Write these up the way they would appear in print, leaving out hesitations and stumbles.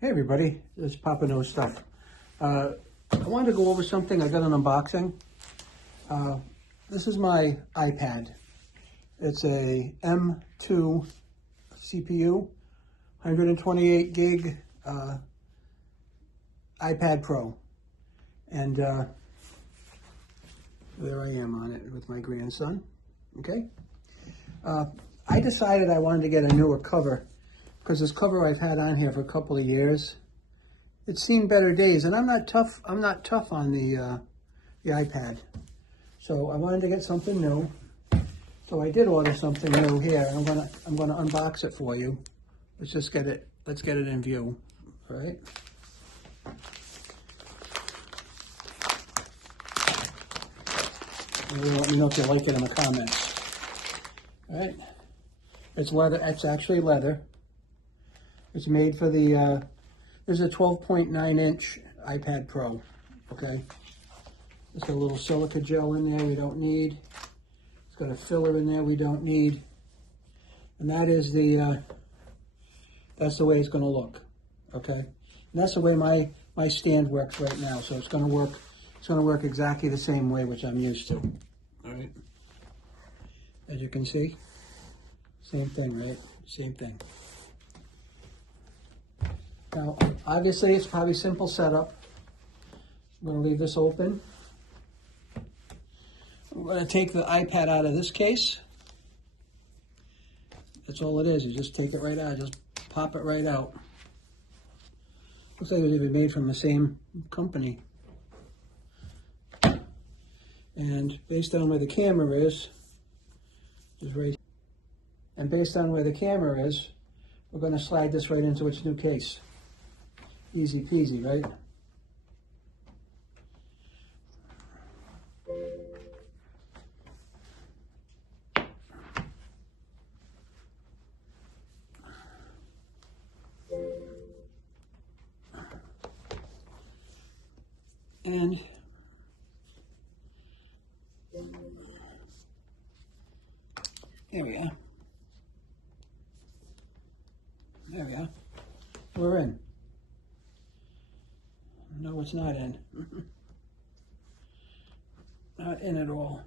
Hey everybody, this is Papa Knows Stuff. I wanted to go over something. I got an unboxing. This is my iPad. It's a M2 CPU, 128 gig iPad Pro. And there I am on it with my grandson, okay? I decided I wanted to get a newer cover because this cover I've had on here for a couple of years, it's seen better days, and I'm not tough on the iPad. So I wanted to get something new. So I did order something new here. I'm gonna unbox it for you. Let's get it in view. All right. Let me know if you like it in the comments. All right. It's leather. It's actually leather. It's made for the, there's a 12.9 inch iPad Pro, okay? There's got a little silica gel in there we don't need. It's got a filler in there we don't need. And that is that's the way it's gonna look, okay? And that's the way my stand works right now. So it's gonna work exactly the same way, which I'm used to, all right? As you can see, same thing, right? Same thing. Now, obviously, it's probably simple setup. I'm going to leave this open. I'm going to take the iPad out of this case. That's all it is. You just take it right out. Just pop it right out. Looks like it was even made from the same company. And based on where the camera is, just right. And based on where the camera is, we're going to slide this right into its new case. Easy peasy, right? And there we are. There we are. We're in. No, it's not in. Not in at all.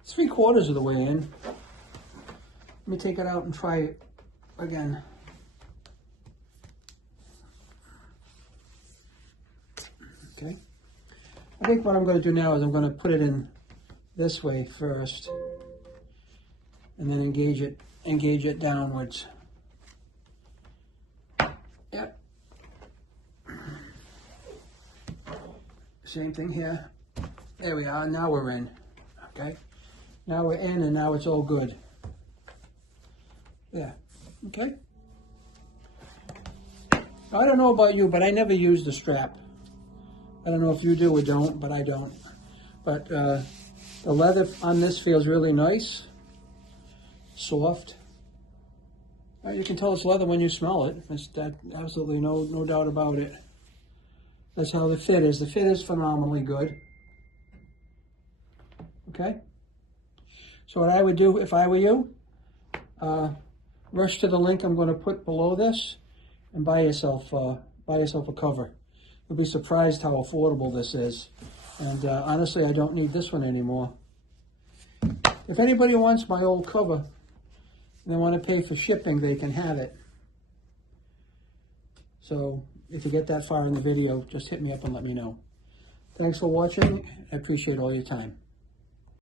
It's 3/4 of the way in. Let me take it out and try it again. Okay. I think what I'm going to do now is I'm going to put it in this way first, and then engage it downwards. Yep. Same thing here. There we are. Now we're in. Okay. Now we're in, and now it's all good. Yeah. Okay. I don't know about you, but I never use the strap. I don't know if you do or don't, but I don't. But the leather on this feels really nice, soft. You can tell it's leather when you smell it. There's absolutely no doubt about it. That's how the fit is. The fit is phenomenally good. Okay? So what I would do if I were you, rush to the link I'm going to put below this and buy yourself a cover. You'll be surprised how affordable this is. And honestly, I don't need this one anymore. If anybody wants my old cover and they want to pay for shipping, they can have it. So if you get that far in the video, just hit me up and let me know. Thanks for watching. I appreciate all your time.